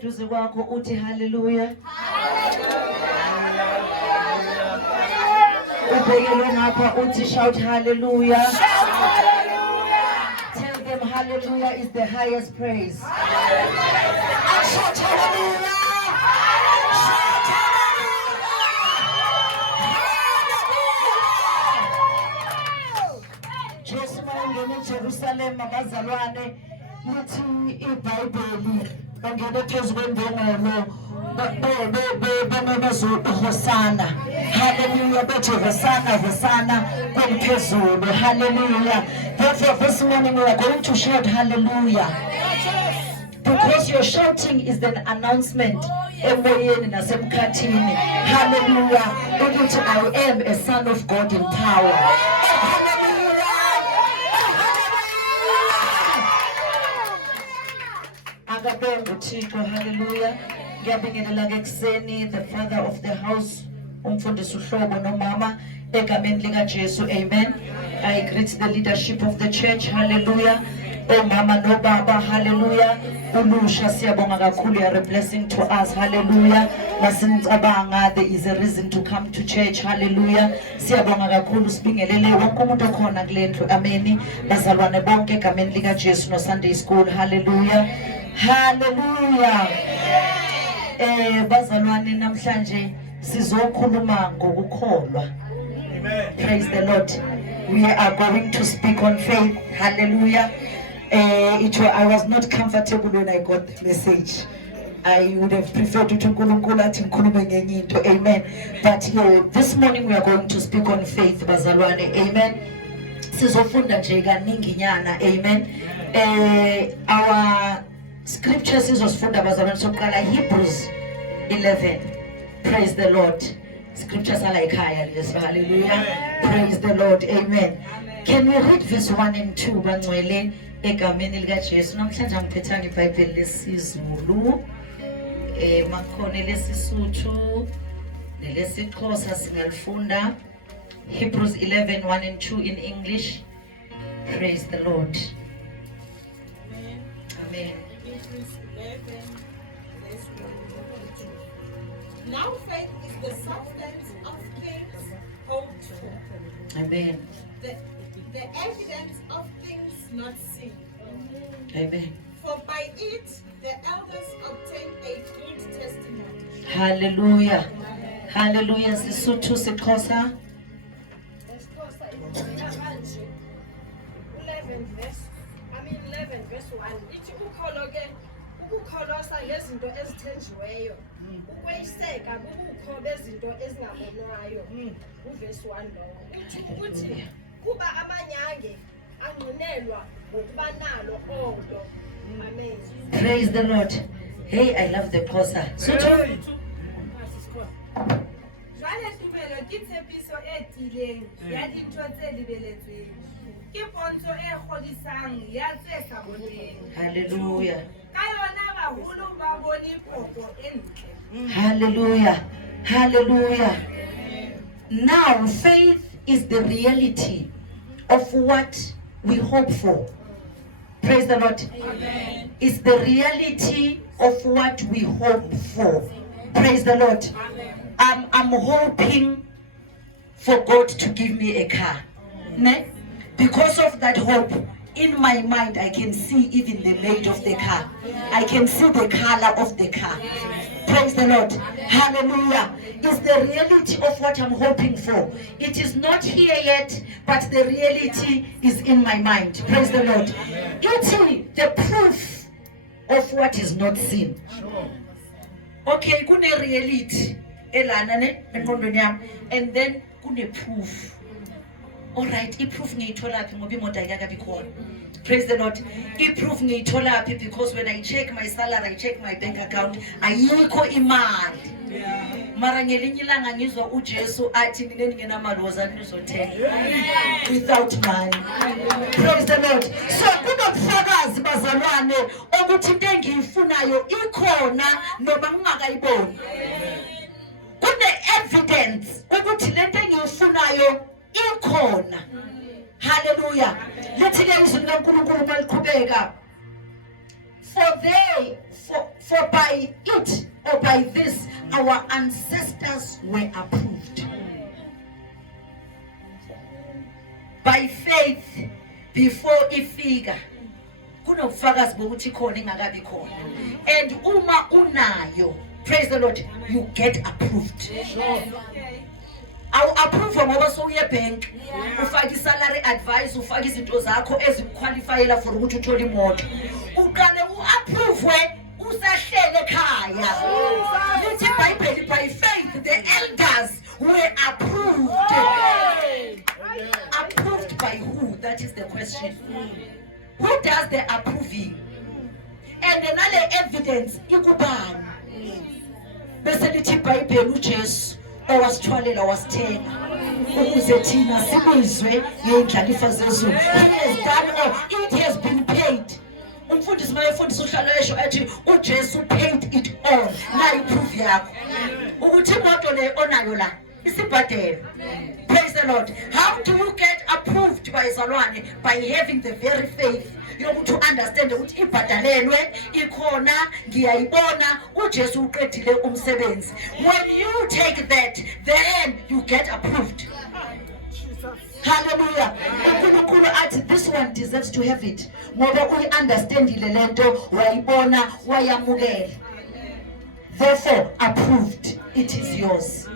oseduze kwakho uthi hallelujah. Ubhekele ngapha uthi shout hallelujah. Tell them hallelujah is the highest praise. Shout hallelujah. Jesu mayengena eJerusalem abazalwane lithi iBhayibheli bangena phezu kwendongolo Hosana. Hallelujah. Better Hosana, Hosana, phezulu. Hallelujah. Therefore, this morning we are going to shout hallelujah. Because your shouting is an announcement. Emoyeni nasemkhathini. Hallelujah. Ukuthi I am a son of God in power. Hallelujah. Ngiyabingelela ekuseni the father of the house umfundisi uHlobo nomama egameni lika Jesu. Amen. I greet the leadership of the church. Hallelujah. Omama nobaba. Hallelujah. Ulusha siyabonga kakhulu, you are a blessing to us. Hallelujah. Masicabanga there is a reason to come to church. Hallelujah. Siyabonga kakhulu, sibingelele wonke umuntu okhona kule ndlu. Ameni. Bazalwane bonke egameni lika Jesu no Sunday school. Hallelujah. Hallelujah. Bazalwane namhlanje sizokhuluma ngokukholwa. Praise the Lord. We are going to speak on faith. Hallelujah. I was not comfortable when I got the message. I would have preferred to nkulunkulu athi ngikhulume ngenye into. Amen. But this morning we are going to speak on faith, bazalwane. Amen. Sizofunda nje kaninginyana. Amen. Our scriptures sizosifunda bazalwane sokuqala Hebrews 11. Praise the Lord. Scriptures are like higher. Yes, hallelujah. Praise the Lord. Amen. Can we read verse 1 and 2 bangcwele egameni lika Jesu? Namhlanje ngiphetha iBhayibheli lesizulu. Makhona lesisuthu nelesiXhosa singalifunda. Hebrews 11 1 and 2 in English. Praise the Lord. Amen. Now faith is the substance of things hoped for. Amen. The evidence of things not seen. Amen. For by it the elders obtained a good testimony. Hallelujah. Hallelujah. Sisuthu siXhosa. 11 verse 1 ithi ukukholosa ngezinto ezithenjiweyo ukweseka bubukho bezinto ezingabonwayo uverse 1 lo uthi kuba amanyange angqinelwa ngokuba nalo olo. Amen. Praise the Lord. Hey, I love the Xhosa. Suthu. Jwale tumelo ke tshepiso e tileng ya dintho tse lebeletsweng. Ke pontsho e kgodisang ya tse sa boneng. Hallelujah. Ka yona baholo ba bone popo e ntle. Hallelujah. Hallelujah. Now faith is the reality of what we hope for. Praise the Lord. Amen. It's the reality of what we hope for. Praise the Lord. Amen. I'm hoping for God to give me a car. Ne? Because of that hope, in my mind, I can see even the make of the car. I can see the color of the car. Praise the Lord. Hallelujah. It's the reality of what I'm hoping for. It is not here yet, but the reality is in my mind. Praise the Lord. It's the proof of what is not seen. Okay, kune reality elana ne engqondweni yami, and then kune proof. All right, i-proof ngiyithola phi ngoba imoto ayikakabi khona. Praise the Lord. I-proof ngiyithola phi because when I check my salary, I check my bank account, ayikho imali. Mara ngelinye ilanga ngizwa uJesu athi mina ngingenamali wozani nizothenga without money. Praise the Lord. So kunobufakazi bazalwane ukuthi into engiyifunayo ikhona noma ngingakayiboni. Kune evidence ukuthi lento engiyifunayo ikhona. Hallelujah. Lithi ke izwi likaNkulunkulu maliqhubeka. For by it, or by this, our ancestors were approved. By faith, before ifika, kunobufakazi bokuthi khona ingakabi khona. And uma unayo, praise the Lord, you get approved. Awu approve ngoba sowuye bank, ufaka salary advice, ufaka izinto zakho eziqualifyela for ukuthi uthole imoto. Uqale uapprove usahlele ekhaya. Lithi iBhayibheli, by faith the elders were approved. Approved by who? That is the question. Who does the approving? And another evidence ikubani. Bese lithi iBhayibheli uJesu owasithwalela wasithenga ukuze thina sibizwe ngendlalifa zezulu. He has done all. It has been paid. Umfundisi mayefundisa uhlalo esho ethi uJesu paid it all. Nayi proof yakho ukuthi imoto le onayo la isibhadela. Praise the Lord. How do you get approved by Zalwane? By having the very faith. To understand ukuthi ibhadalelwe ikhona ngiyayibona uJesu uqedile umsebenzi. When you take that, then you get approved. Hallelujah. uNkulunkulu athi this one deserves to have it ngoba uyiunderstandile lento wayibona wayamukela. Therefore approved, it is yours.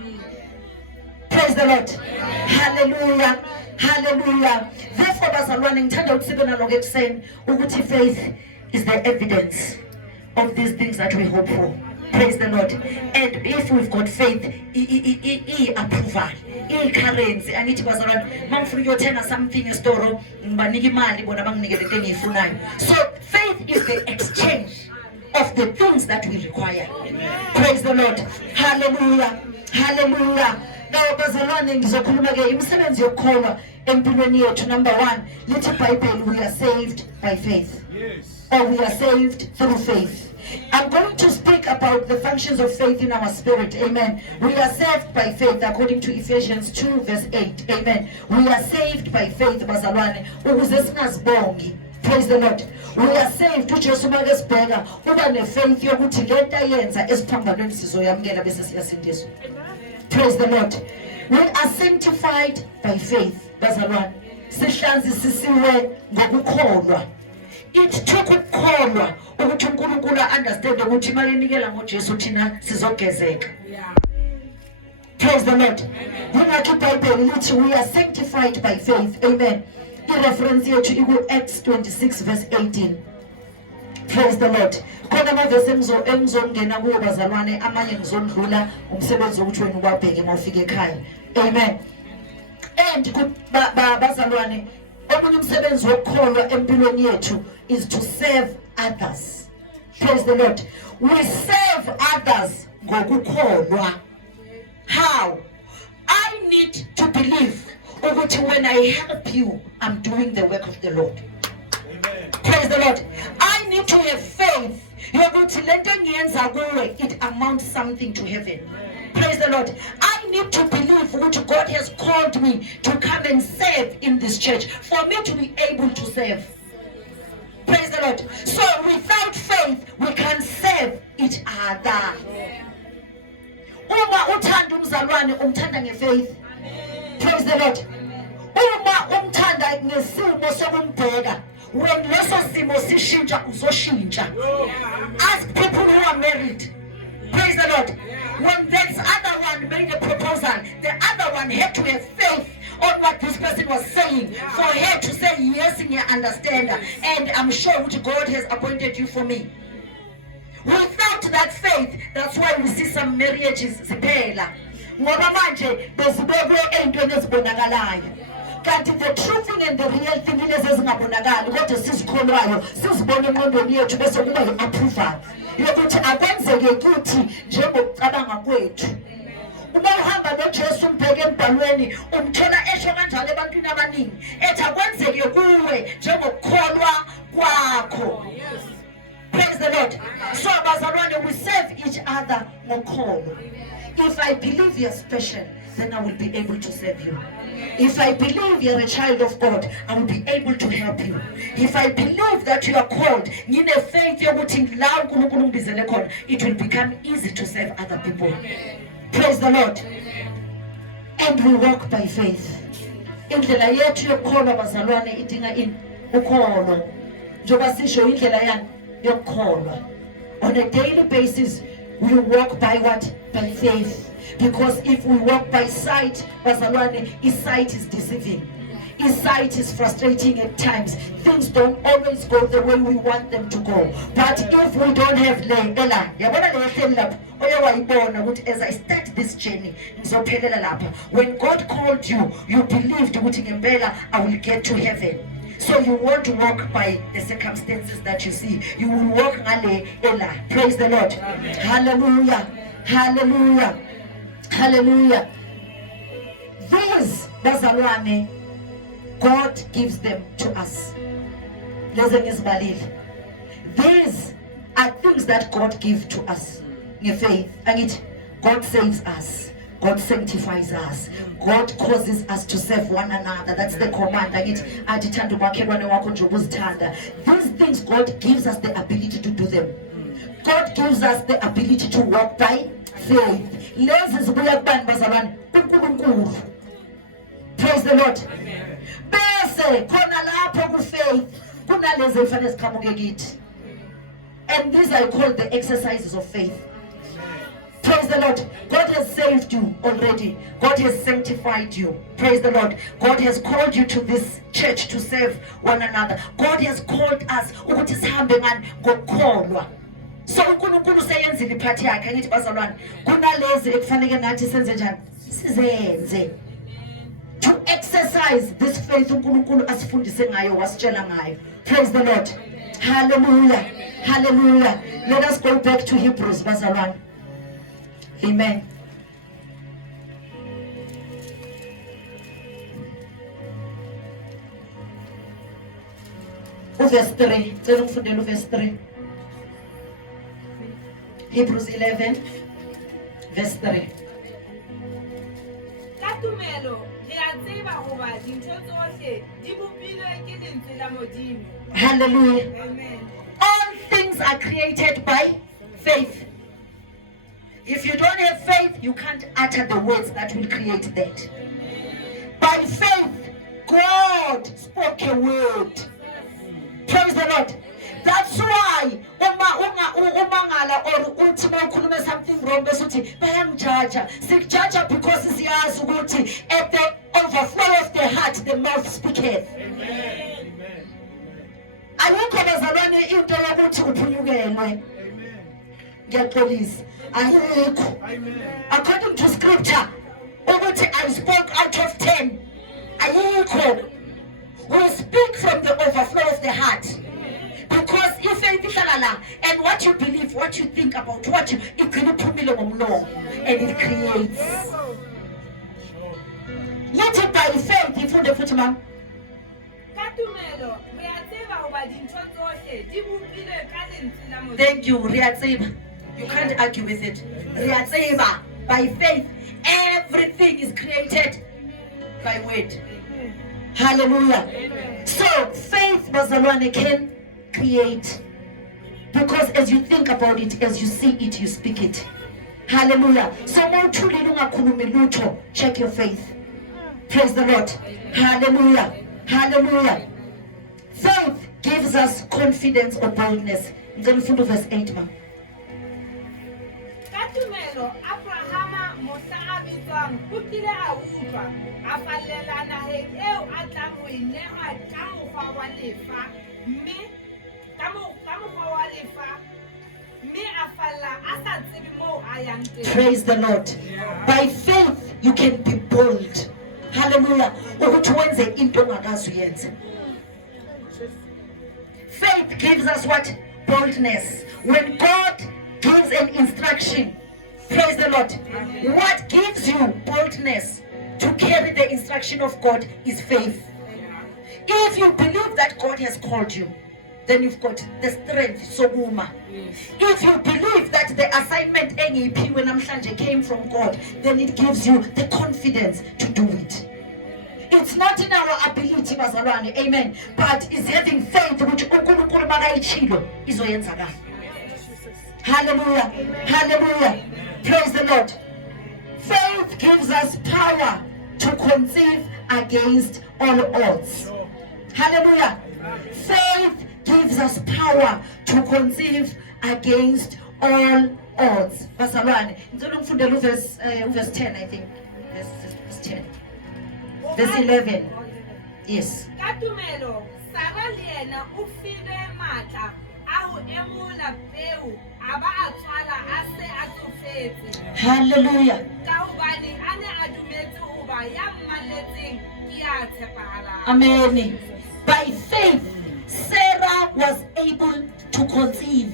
Praise the Lord. Hallelujah. Hallelujah. Therefore bazalwane ngithanda ukuthi sibe nalo ekuseni ukuthi faith is the evidence of these things that we hope for. Praise the Lord. And if we've got faith, approval, currency, angithi bazalwane mangifuna ukuyothenga something estoro ngibanika imali bona banginikele into engiyifunayo. So faith is the exchange of the things that we require. Praise the Lord. Hallelujah. Hallelujah. Now bazalwane ngizokhuluma ke imisebenzi yokukholwa empilweni yethu. Number 1, lithi iBhayibheli we are saved by faith. Yes. Or we are saved through faith. I'm going to speak about the functions of faith in our spirit. Amen. We are saved by faith according to Ephesians 2 verse 8. Amen. We are saved by faith bazalwane ukuze singazibongi. Praise the Lord. We are saved uJesu makesibheka uba nefaith yokuthi lento ayenza esiphambanweni sizoyamukela bese siyasindiswa. Praise the Lord. We are sanctified by faith. Bazalwane sihlanzisisiwe ngokukholwa. It took ukukholwa ukuthi uNkulunkulu understand ukuthi imali enikela ngoJesu thina sizogezeka. Praise the Lord. Ngakho iBhayibheli lithi we are sanctified by faith. Amen. I-reference yethu iku Acts 26 verse 18. Praise the Lord. Khona amavesi engizongena kuwo bazalwane amanye ngizondlula umsebenzi ukuthi wena ubabheke mawufika ekhaya. Amen. And bazalwane omunye umsebenzi wokukholwa empilweni yethu is to serve others. Praise the Lord. We serve others ngokukholwa. How? I need to believe ukuthi when I help you, I'm doing the work of the Lord. Amen. Praise the Lord. I need to have faith yokuthi lento engiyenza kuwe it amounts something to heaven. Praise the Lord. I need to believe what God has called me to come and serve in this church for me to be able to serve. Praise the Lord. So without faith, we can serve each other. Uma uthanda umzalwane umthanda ngefaith. Praise the Lord. Uma umthanda ngesimo sokumbheka, when leso simo sishintsha uzoshintsha. Ask people who are married. Praise the Lord. When this other one made a proposal, the other one had to have faith on what this person was saying for her to say yes and I understand. And I'm sure which God has appointed you for me. Without that faith, that's why we see some marriages ziphela. Ngoba manje bezibekwe entweni ezibonakalayo. Kanti the true thing and the real thing ilezi ezingabonakali kodwa sizikholwayo sizibona engqondweni yethu bese kuba yi-approval yokuthi akwenzeke kuthi njengokucabanga kwethu. Uma uhamba noJesu umbheke embhalweni umthola esho kanjalo ebantwini abaningi ethi akwenzeke kuwe njengokukholwa kwakho. Praise the Lord. So bazalwane we serve each other ngokholwa. If I believe you're special, then I will be able to serve you. If I believe you're a child of God, I will be able to help you. If I believe that you are called, faith, it will become easy to serve other people. Praise the Lord. And we walk by faith. Indlela yethu yokukholwa bazalwane idinga ukholo. Njengoba sisho indlela yani yokukholwa. On a daily basis, we walk by what? By faith. Because if we walk by sight, bazalwane, sight is deceiving. Sight is frustrating at times. Things don't always go the way we want them to go. But if we don't have as I start this journey, when God called you, you believed I will get to heaven. So you won't walk by the circumstances that you see. You will walk ela. Praise the Lord. Amen. Hallelujah. Hallelujah. Hallelujah. These bazalwane, God gives them to us. These are things that God gives to us. Faith. And God saves us. God sanctifies us. God causes us to serve one another. That's the command. These things, God gives us the ability to do them. God gives us the ability to walk by faith. Praise the Lord. And these I call the exercises of faith. Praise the Lord. God has saved you already. God has sanctified you. Praise the Lord. God has called you to this church to serve one another. God has called us. So uNkulunkulu useyenzile iphathi yakhe ngithi bazalwane kunalezi ekufanele nathi senze njani sizenze to exercise this faith uNkulunkulu asifundise ngayo wasitshela ngayo. Praise the Lord. Hallelujah. Hallelujah. Let us go back to Hebrews bazalwane. Amen. Verse 3. Verse 3. Hebrews 11, verse 3. Hallelujah. Amen. All things are created by faith. If you don't have faith, you can't utter the words that will create that. By faith, God spoke a word. Praise the Lord. That's why umangala or ultima ukhuluma something wrong besuthi bayamjaja sikjaja because siyazi ukuthi at the overflow of the heart the mouth speaketh. Amen. Ayikho bazalwane into yokuthi uphunyukelwe. Ngiyaxolisa. Ayikho. According to scripture ukuthi I spoke out of 10. Ayikho. We speak from the overflow of the heart. Because if and what you believe, what you think about, what you it and it creates. Let it by faith if the foot ma'am. Thank you, Riatseba. You can't argue with it. Riatseba. By faith, everything is created by word. Hallelujah. Amen. So faith bazalwane can create, because as you think about it, as you see it, you speak it. Hallelujah. So check your faith. Praise the Lord. Hallelujah. Hallelujah. Faith gives us confidence or boldness. Verse 8, ma'am. Abrahama mohla a bitswang o kile a utlwa a fallela naheng eo a tla mo ineha ka mokgwa wa lefa mme ka mokgwa wa lefa mme a falla a sa tsebe moo a yang teng. Praise the Lord. By faith you can be bold. Hallelujah. Ukuthi wenze into ongakazi uyenze. Faith gives us what? Boldness. When God gives an instruction, praise the Lord. What gives you boldness to carry the instruction of God is faith. If you believe that God has called you, then you've got the strength, so woman. If you believe that the assignment engiyiphiwe namhlanje came from God, then it gives you the confidence to do it. It's not in our ability, bazalwane, amen, but it's having faith ukuthi uNkulunkulu makayitshilo izoyenzakala. Hallelujah. Hallelujah. Praise the Lord. Faith gives us power to conceive against all odds. Hallelujah. Faith gives us power to conceive against all odds. Bazalwane, ngicela ngifundele verse 10, I think. Verse 10. Verse 11. Yes. Katumelo, Sara le yena o file matla a ho emola peo a ba a tswala a se a tsofetse. Hallelujah. Ka hobane a ne a dumetse hoba ya mmaletseng ke ya tshepahalang. Amen. By faith, Sarah was able to conceive.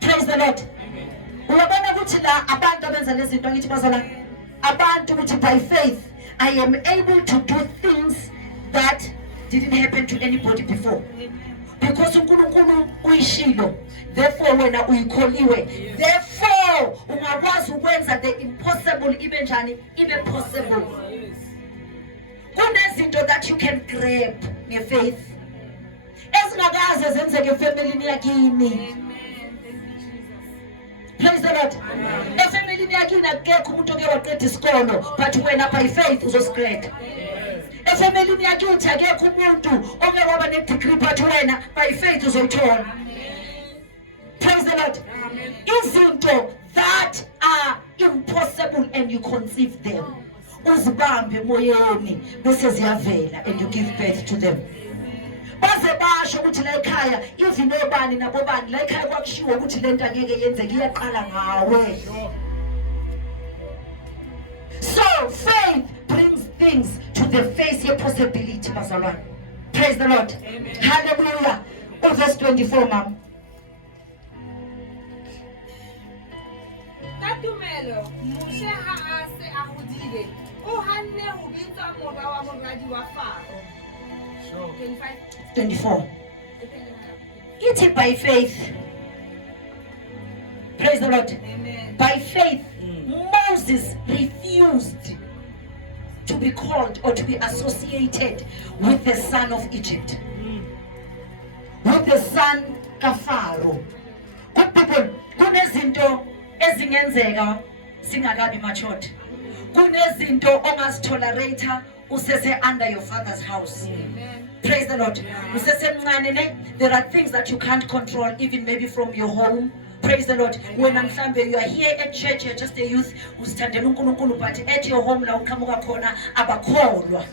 Praise the Lord. Uyabona ukuthi la abantu abenza lezi zinto ngithi bazalwane, abantu ukuthi by faith I am able to do things that didn't happen to anybody before. Because uNkulunkulu uyishilo, therefore wena uyikholiwe, therefore ungakwazi ukwenza the impossible ibe njani ibe possible. Kunezinto that you can grab ngefaith ezingakaze zenzeke efamilini yakini. Praise the Lord. Efamilini yakini akekho umuntu oke waqeda isikolo, but wena by faith uzosigrade. Efamilini yakithi akekho umuntu oke waba ne-degree, but wena by faith uzoyithola. Praise the Lord. Izinto that are impossible and you conceive them, uzibambe emoyeni bese ziyavela and you give birth to them. Baze basho ukuthi la ekhaya even obani nabobani la ekhaya kwakushiwo ukuthi lento angeke yenzeke iyaqala ngawe. So faith brings things to the face of possibility, bazalwane. Praise the Lord. Amen. Hallelujah. Verse 24, ma'am. Katumelo, Moshe ha a se a hodile, o hanne ho bitsa mora wa moradi wa Faro. 24. It's it by faith. Praise the Lord. Amen. By faith, Moses refused to be called or to be associated with the son of Egypt, with the son of Pharaoh. Good people, kunezinto ezingenzeka singakabi matured. Kunezinto ongazitolerate usese under your father's house. Amen. Praise the Lord. There are things that you can't control, even maybe from your home. Praise the Lord. When I'm saying you are here at church, you're just a youth who's standing uNkulunkulu, but at your home la ukamuka khona abakholwa.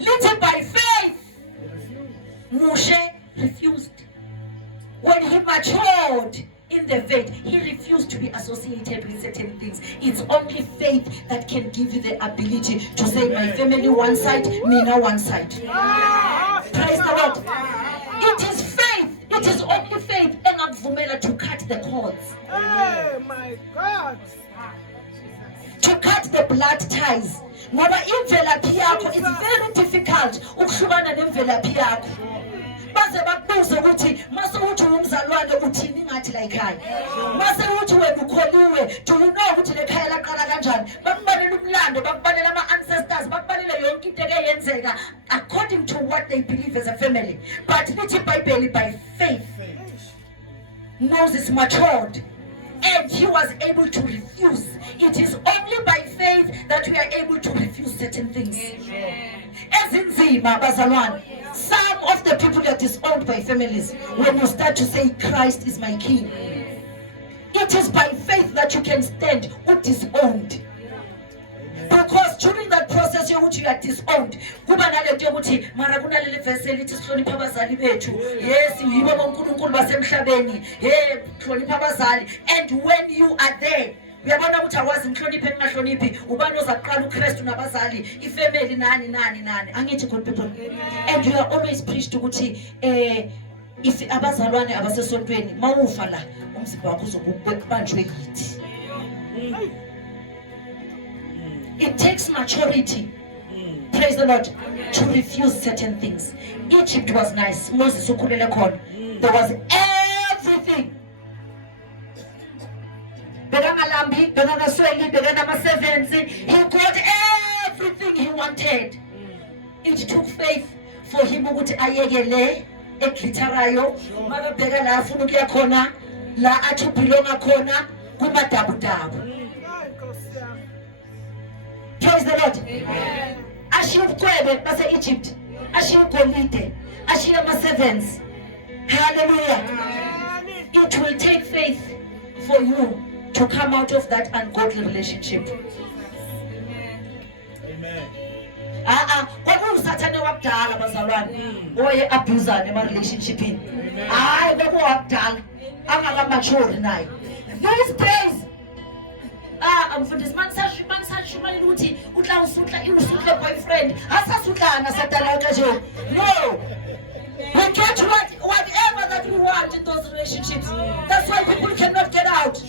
Little by faith, Moshe refused. When he matured in the faith, he refused to be associated with certain things. It's only faith that can give you the ability to say, my family one side, me now one side. Praise the Lord. It is faith. It is only faith to cut the cords. Oh my God. To cut the blood ties. Ngoba imvelaphi yakho, it's very difficult ukuhlukana nemvelaphi yakho. Baze bakubuze ukuthi mase uthi umzalwane uthini ngathi la ekhaya. Mase uthi wena ukholiwe, do you know ukuthi le ekhaya laqala kanjani? Bakubalela umlando, bakubalela ama ancestors, bakubalela yonke into eyenzeka according to what they believe as a family. But lithi iBhayibheli by faith Moses matured and he was able to refuse. It is only by faith that we are able to refuse certain things. Ezinzima bazalwane. Some of the people are disowned by families when you start to say Christ is my king. It is by faith that you can stand disowned. Because during that process you are disowned. Kuba nalento yokuthi mara kunaleli verse elithi sihlonipha abazali bethu. Yes, yibo boNkulunkulu basemhlabeni. Hey, hlonipha abazali. And when you are there, uyabona ukuthi awazi ngihloniphe engahloniphi, ubani ozaqala uKristu nabazali, ifamily nani. Angithi good people. And you are always preached ukuthi if abazalwane abasesontweni mawufa la umzimba wakho uzokubanjwe yithi. It takes maturity, praise the Lord, to refuse certain things. Egypt was nice. Moses ukhulele khona. There was everything. bekangalambi, bekangasweli, bekanama-servants. He got everything he wanted. It took faith for him ukuthi ayekele egliterayo makabheka la afuna ukuya khona la athi ubhilonga khona kumadabudabu. Praise the Lord. Amen. Ashiya ubucwebe base-Egypt, ashiya ugolide, ashiya ama-servants. Hallelujah. It will take faith for you to come out of that ungodly relationship. Kwakusathane wakudala bazalwane oye-abusane ema-relationshipini. Hayi kwakuwakudala angakamature nayo. These days mfundisi manisashumayela ukuthi utla usutla boyfriend asasutlana sadalaka nje. No, we get whatever that we want in those relationships. That's why people cannot get out.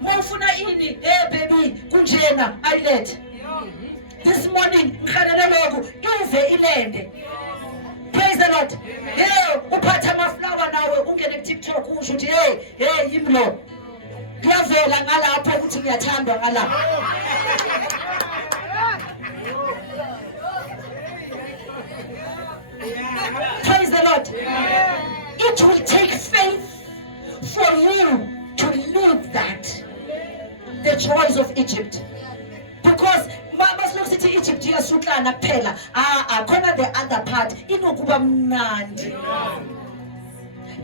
Mawufuna ini, hey baby kunjena ayilethe. This morning ngikhalele lokhu ize ilende. Praise the Lord. Hey uphatha amaflower nawe ungene ku-TikTok usho ukuthi hey yimlo. Kuyavela ngalapho ukuthi ngiyathandwa ngalapho. Praise the Lord. It will take faith for you to live that. The joys of Egypt. Because masiloku sithi Egypt iyasutlana kuphela. Khona the other part inokuba mnandi.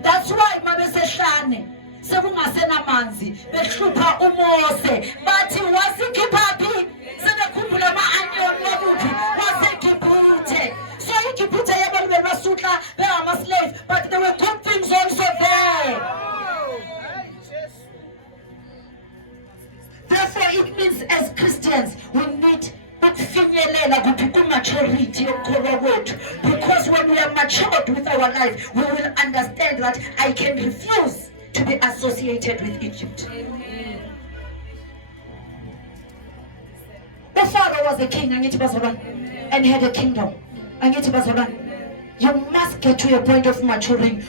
That's why mabesehlane sekungasenamanzi behlupha uMose bathi wasikhiphapi senekhumbula ama-onion wakuphi waseGibhithe. So iGibhithe yabantu basutla bengama-slave, but there were good things also there. Therefore it means as Christians we need ukufinyelela kuphi ku-maturity yokukholwa kwethu, because when we are matured with our life we will understand that I can refuse to be associated with Egypt. The Pharaoh was a king, and he had a kingdom. You must get to a point of maturing.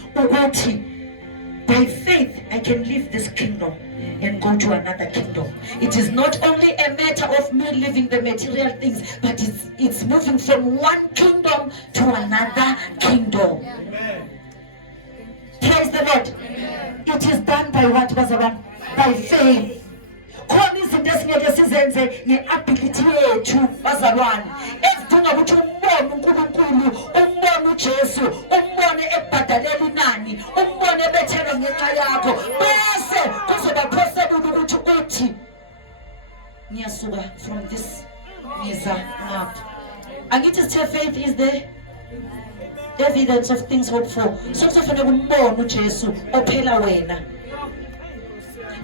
By faith, I can leave this kingdom and go to another kingdom. It is not only a matter of me living the material things, but it's moving from one kingdom to another kingdom. Amen. Praise the Lord. Amen. It is done by what, Bazaban? By faith. Khona izinto esingeke sizenze nge-ability yethu bazalwane ezidinga ukuthi umbone uNkulunkulu, umbone uJesu, umbone ekubhadalela inani, umbone ebethelwe ngenxa yakho, bese kuzoba possible ukuthi uthi ngiyasuka from this ngiza ngapha. Angithi sithe faith is the evidence of things hoped for. So kufanele umbone uJesu ophela wena.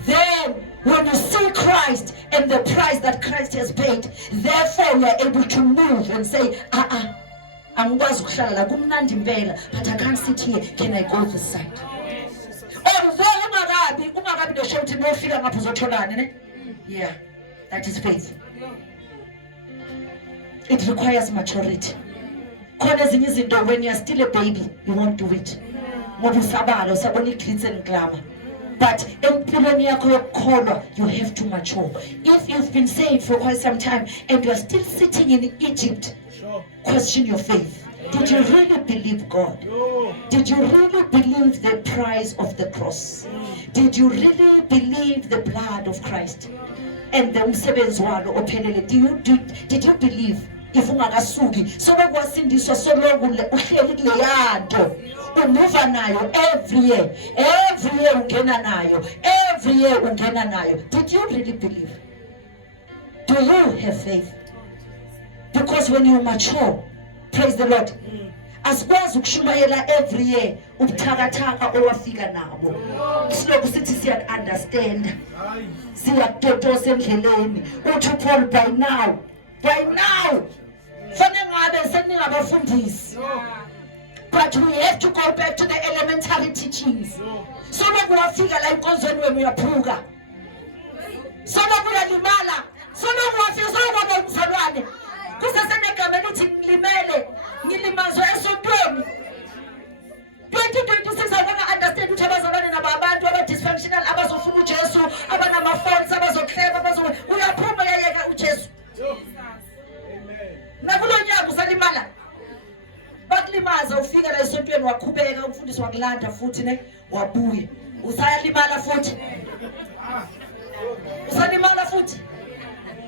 Then when you see Christ and the price that Christ has paid, therefore you are able to move and say, angikwazi ukuhlala la kumnandi impela, but I can't sit here, can I go this side? Although ungakabi nesho ukuthi nofika ngapha uzotholani ne? Yeah, that is faith. It requires maturity. Khona ezinye izinto when you are still a baby you won't do it. Ngoba usabala usabona iglitz and glamour. But empilweni yakho yokukholwa you have to mature. If you've been saved for quite some time and you are still sitting in Egypt, question your faith. Did you really believe God? Did you really believe the price of the cross? Did you really believe the blood of Christ and the umsebenzi walo ophelele? Did you believe? If ungakasuki sobe kwasindiswa soloko uhleli kuleya nto umuva nayo every year ungena nayo, did you really believe? Do you have faith? Because when you mature, praise the Lord, asikwazi ukushumayela every year ubuthakathaka owafika nabo. Siloku sithi siya understand, siyakutotosa endleleni uthi Paul by now but we have to go back to the elementary teachings. So loku wafika la inkonzweni wenu uyaphuka, so loku uyalimala, so loku wafika sokwaba umzalwane kusesenegama elithi ngilimele ngilimazwe esontweni. 2026 awanga understand ukuthi abazalwane nabo abantu aba-dysfunctional abazofuna uJesu wakulanda futhi ne wabuya usayalimala futhi usalimala futhi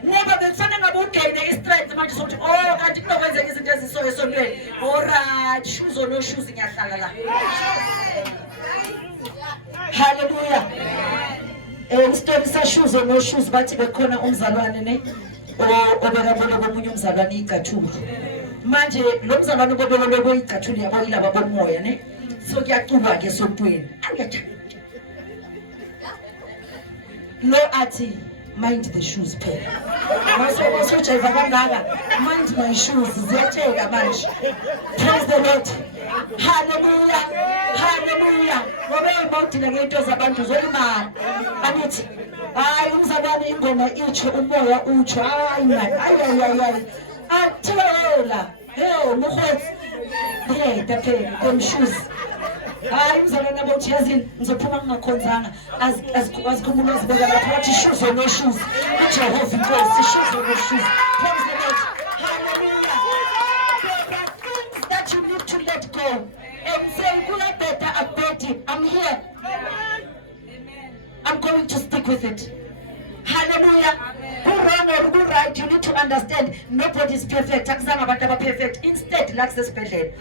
ngoba bekufanele ngabe ugene i-strength manje sokuthi oh kanti kunokwenzeka izinto ezisoyo esonweni alright shoes or no shoes ngiyahlala la hallelujah isitori sa-shoes or no shoes bathi bekhona umzalwane ne obekabona komunye umzalwane igathula manje lo mzalwane obelelwe igathula yabo yilaba bomoya ne so kuyaculwa-ke esontweni lo athi mind the shoes phela masojayiva kangaka mind my shoes ziyatsheka manje praise the Lord hallelujah hallelujah ngoba ey'mawudile ngey'nto zabantu zolimala anithi hayi umzalwane ingoma itsho umoya utsho hayi mani ayiyayiyayi athela muhotsi yeda phela them shoes hayi umzalwane abothi yazini ngizophuma ngingakhonzanga azikhumbula azibeka lapho wathi shoes or no shoes uJehova inkosi shoes or no shoes praise the Lord hallelujah there are things that you need to let go and say kuyabheda akubhedi I'm here I'm going to stick with it hallelujah wrong or right you need to understand nobody is perfect akuzange abantu aba-perfect instead like sesibhedlela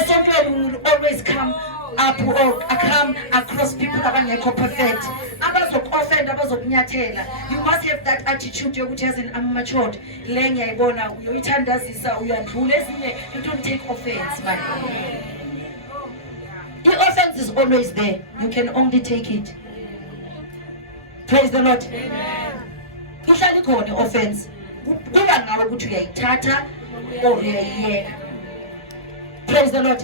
esontweni will always come up or come across people abangekho perfect abazoku-offend abazokunyathela you must have that attitude yokuthi yazini I'm matured le ngiyayibona uyoyithandazisa uyandlula ezinye you don't take offense man i-offense is always there you can only take it praise the Lord ihlala ikhona i-offense kuba ngawe ukuthi uyayithatha or uyayiyeka praise the Lord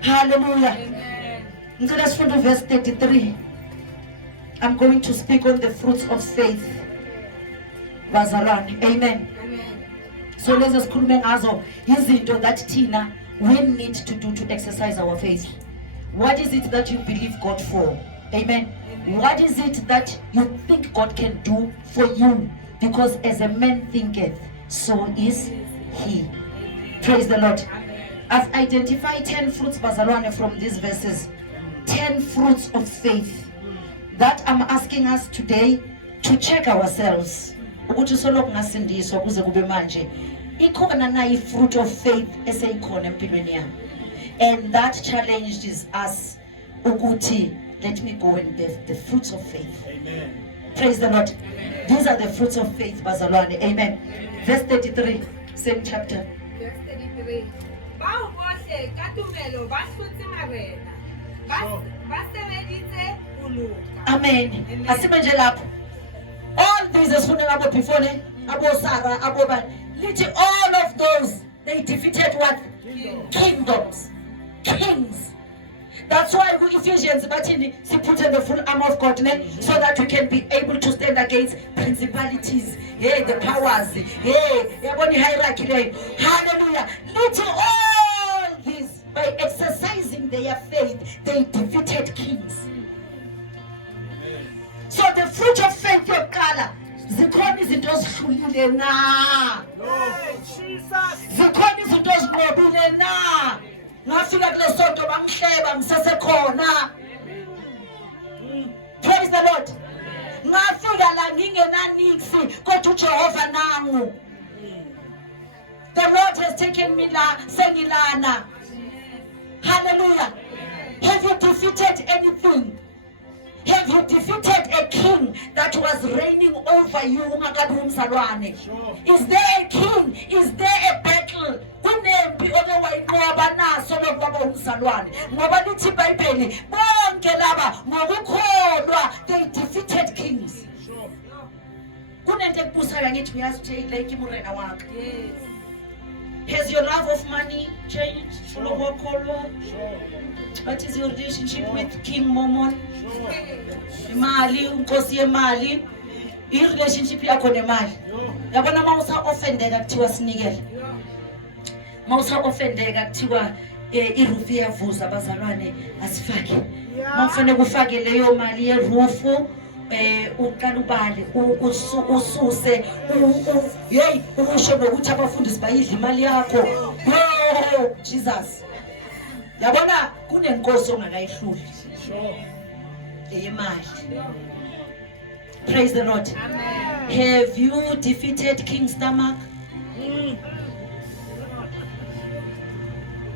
hallelujah ngicela sifunde verse 33 I'm going to speak on the fruits of faith bazalwane amen so lezi sikhulume ngazo izinto that thina we need to do to exercise our faith. What is it that you believe God for? Amen. What is it that you think God can do for you? Because as a man thinketh, so is he. Praise the Lord. I've identified 10 fruits, bazalwane, from these verses. 10 fruits of faith that I'm asking us today to check ourselves. Ukuthi soloko ngasindiswa kuze kube manje. Ikhona na fruit of faith eseyikhona empilweni yami. And that challenge is us. Ukuthi, let me go and bear the fruits of faith. Amen. Praise the Lord. Amen. These are the fruits of faith, bazalwane. Amen. Verse 33, same chapter. Verse 33. Bao bohle ka tumelo ba hlotse marena. Ba sebeditse uluka. Amen. Asime nje lapho. All these esifuna ngabo before ne, abo Sarah, abo ba, lithi all of those they defeated what? Kingdoms. Kings. That's why we Ephesians bathini put in the full armor of God ne, so that we can be able to stand against principalities, the powers, yabona hierarchy le. Hallelujah. Lithi all these by exercising their faith they defeated kings. So the fruit of faith yokuqala zikhona izinto ezihlulile na. Zikhona izinto ezinqobile na. Ngafika kule sonto bangihleba ngisasekhona. Praise the Lord. Ngafika la ngingenaniksi kodwa uJehova nangu. The Lord has taken me la sengilana. Hallelujah. Have you defeated anything? Have you defeated a king that was reigning over you? Is there a king? Is there a battle? They defeated kings. Has your love of money changed? What is your relationship with King Momon? Mali, unkosi yemali. I relationship yakho nemali. Yabona mawusa offendeka kuthiwa sinikele. Mawusa offendeka kuthiwa iroof iyavuza bazalwane asifake. Mawufane kufake leyo mali yeroof uqala ubale ususe usho nokuthi abafundisi bayidla imali yakho. Jesus. Yabona kunenkosi ongakayihluli. Sure. Eyemali. Praise the Lord. Amen. Have you defeated King Stomach?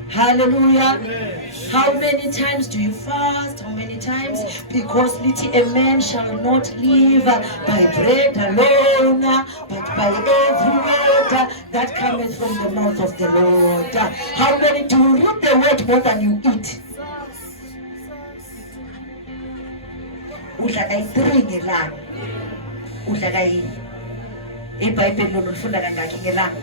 Hallelujah. Amen. How many times do you fast? How many times? Because a man shall not live by bread alone, but by every word that cometh from the mouth of the Lord. How many do you read the word more than you eat? Udla kayi-3 ngelanga. Udla kayi iBhayibheli lona lifunda kangaki ngelanga?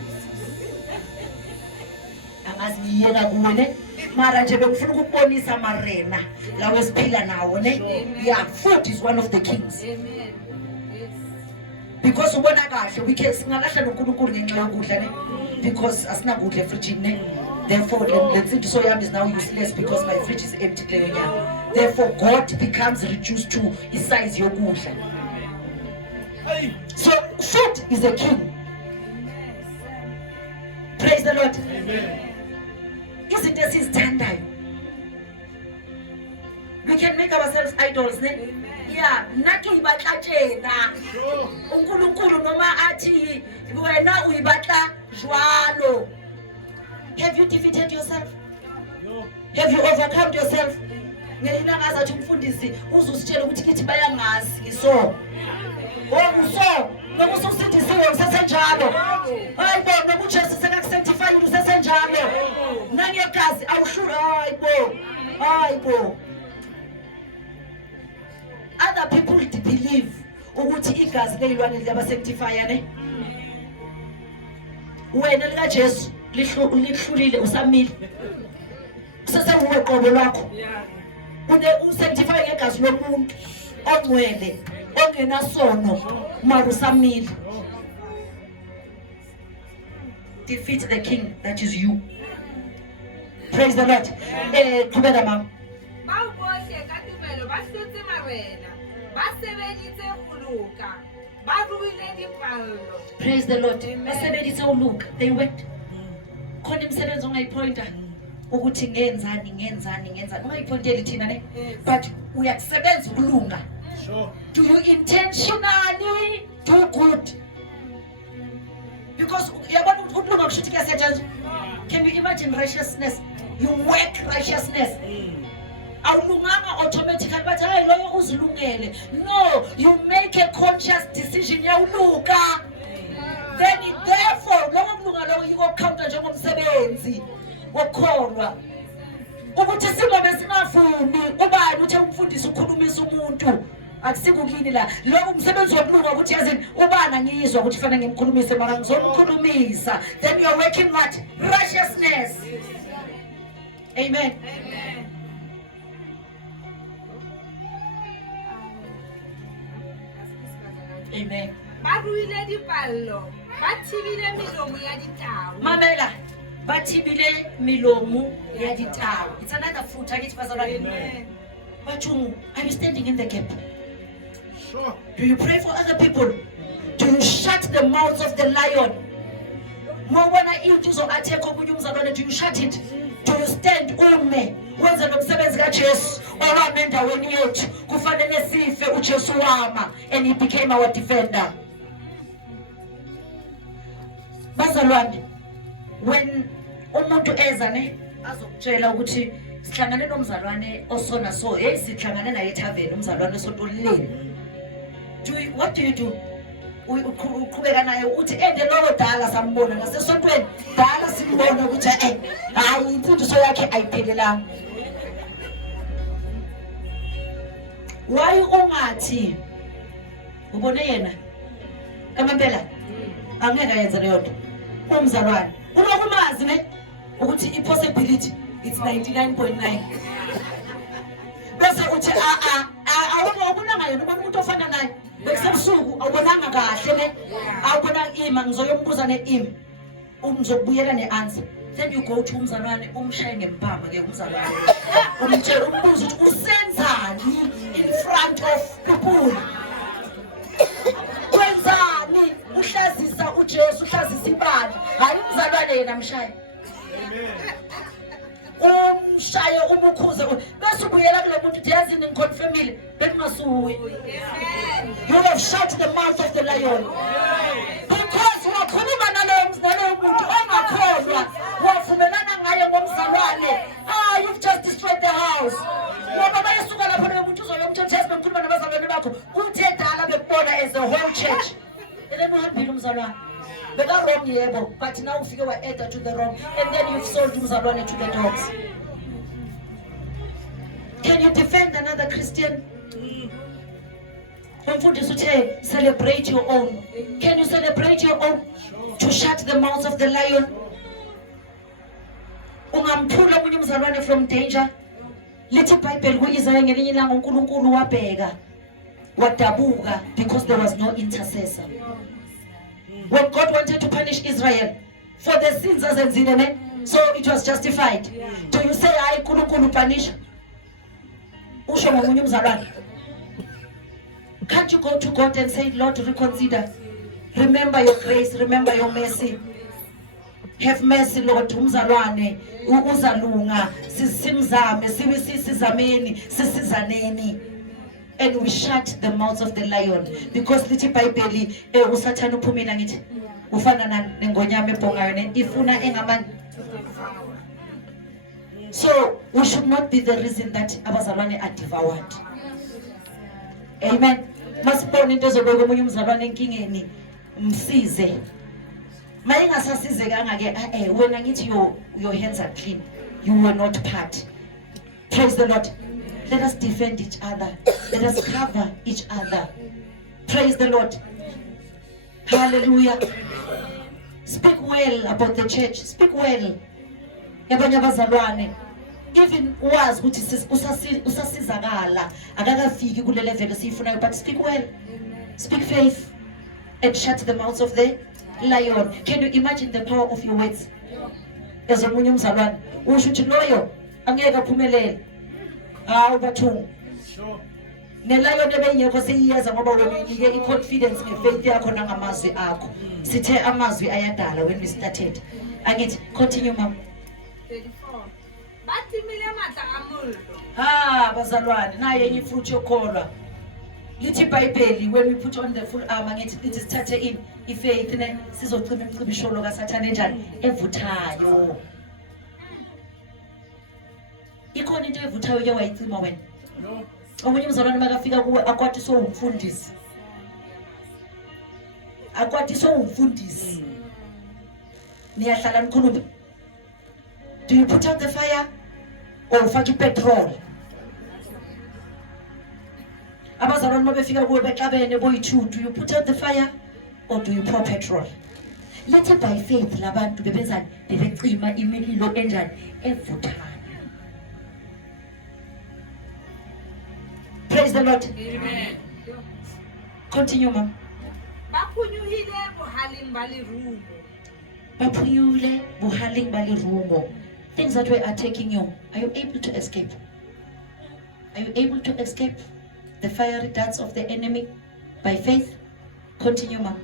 Angazi ngiyeka kuwe ne. Mara nje bekufuna ukubonisa amarena lawo esiphila nawo ne. Yeah, food is one of the kings. Amen. Yes. Because ubona kahle we can singalahla noNkulunkulu ngenxa yokudla ne. Because asinakudla efrijini ne. Therefore the ntsindiso yami is now useless because my fridge is empty kuleyo nyanga. Therefore God becomes reduced to isize yokudla. Hey. So food is a king. Praise the Lord. Amen. Izinto esizithandayo. We can make ourselves idols ne. Yeah, nathi uyibatlatshena. Sure. uNkulunkulu noma athi wena uyibatla jwalo. Have you defeated yourself? No. Have you overcome yourself? Ngelina ngazathi umfundisi uzusitshela ukuthi kithi bayangazi ngiso. Uso, noma ususindisiwe usesenjalo. Hayibo, noma uJesu sekakusanctify usesenjalo. Nangegazi awuhlula hayibo. Hayibo. Other people believe ukuthi igazi leyilwane liyabasanctifya ne. Wena lika Jesu lihlulile usamile. Usesewuwe qobo lwakho. Usanctify ngegazi lomuntu ongcwele ongenasono mara usamile. Defeat the king that is you. Praise the Lord. Qhubeka mama. Bawubohle ka tumelo ba hlotse marena ba sebeditse ho loka ba ruile dipallo. Praise the Lord. Basebenzise uluka. They went. Khona imisebenzi ongayipointa ukuthi ngenzani. Ungayipointeli thina ne. But uyakusebenza ukulunga. Sure. Do you intentionally do good? Because yabona ukulunga kushuthi kuyasetshenzwa. Can you imagine righteousness? You work righteousness. Awulunganga automatically but hayi loyo uzilungele. No, you make a conscious decision yawuluka. Then therefore lokho kulunga lokho yiko counter njengomsebenzi wokholwa. Ukuthi singobe singafuni ubani uthe umfundisi ukhulumisa umuntu akusikukini la lokho umsebenzi wokulunga ukuthi yazini ubani angiyizwa ukuthi fanele ngimkhulumise mara ngizomkhulumisa. Then you are working what? Righteousness. Amen. Amen. Amen. Ba ruile dipallo ba thibile melomo ya ditau. Mamela bathibile milomo ya ditau. It's another fruit akithi bazalwane. Amen. Bathungu, are you standing in the gap? Sure. Do you pray for other people? Do you shut the mouths of the lion? Mawona into zoathekho omunye umzalwane, do you shut it? Do you stand ume wenza lo msebenzi kaJesu owami endaweni yethu kufanele sife uJesu wama and he became our defender. Bazalwane, when umuntu eza ne azokutshela ukuthi sihlangane nomzalwane osona so hey sihlangane naye ethaveni umzalwane osotolileni. What do you do? Uqhubeka naye uthi ende lowo dala sambona nasesontweni dala simbona ukuthi hayi imfundiso yakhe ayiphelelanga. Why ungathi ubone yena kaMampela angeke yenze leyo nto umzalwane unokumazi ne ukuthi ipossibility it's 99.9 bese uthi awubona ngayo noma umuntu ofana naye bekusebusuku awubonanga kahle ne awubona ima ngizoyombuza ne umzokubuyela ne-answer. Then you go to umzalwane umshaye ngempama ke umzalwane umtshela umbuzo ukuthi usenzani in front of people. Kwenzani uhlazisa uJesu uhlazisa ibani hayi umzalwane yena mshaye. Umshaye bemile bekungasuyi. You have shut the mouth of the lion. Because wakhuluma naloyo muntu ongakholwa wavumelana ngaye ngomzalwane. You've just destroyed the house. Ngoba bayesuka lapho loyo muntu uzolo umthetho esibekhuluma nabazalwane bakho uthe dala bekubona as a whole church. Elekuhambile umzalwane. Beka wrong yebo, but now ufike wa-add to the wrong and then you've sold umzalwane to the dogs. Can you defend another Christian? Umfundisi uthe celebrate your own. Can you celebrate your own? To shut the mouth of the lion. Ungamphula omunye umzalwane from danger. Lithi iBhayibheli ku-Isaya ngelinye ilanga uNkulunkulu wabheka wadabuka because there was no intercessor. When God wanted to punish Israel for the sins azenzile ne, so it was justified. Do you say hayi uNkulunkulu punish? Usho ngomunye umzalwane. Can't you go to God and say, Lord, reconsider? Remember your grace, remember your mercy. Have mercy, Lord, umzalwane uzalunga simzame sizameni sisizaneni. And we shut the mouths of the lion because lithi iBhayibheli usathana uphumela ngithi ufana nengonyama ebhongayo ne ifuna engamani. So we should not be the reason that abazalwane are devoured. Amen. Masibone into ezobeka omunye umzalwane enkingeni msize. Mayingasasizekanga ke wena ngithi your hands are clean. You were not part. Praise the Lord. Let us defend each other. Let us cover each other. Praise the Lord. Hallelujah. Speak well about the church. Speak well. Yabanye abazalwane. Even was ukuthi usasizakala akakafiki kule level esiyifunayo, but speak well. Speak faith and shut the mouths of the lion. Can you imagine the power of your words? As omunye umzalwane usho ukuthi loyo angeke aphumelele. Ubathunga. Sure. Nelayo nebengekho siyeza ngoba wena unike i-confidence ngefaith yakho nangamazwi akho. Sithe amazwi ayadala when we started. Angithi continue mama. 34. Bathimile amandla amullo. Bazalwane naye enye fruit yokholwa. Lithi iBhayibheli when we put on the full armor ngithi lithi sithathe in ifaith ne sizocima imicibisholo kaSathane enjani evuthayo. Ikhona into evuthayo ke wayicima wena. No. Omunye umzalwane makafika kuwe akwatiswa umfundisi. Akwatiswa umfundisi. Niyahlala nikhuluma. Do you put out the fire or ufaka ipetrol? Abazalwane mabefika kuwe bexabene boyi-2, do you put out the fire or do you pour petrol? Lethe by faith labantu bebenzani bebecima imililo enjani evuthayo. Praise the Lord. Amen. Continue, ma'am. Baphunyuhile buhaling balirumo. Baphunyule buhaling balirumo. Things that were attacking you. Are you able to escape? Are you able to escape the fiery darts of the enemy by faith? Continue, ma'am.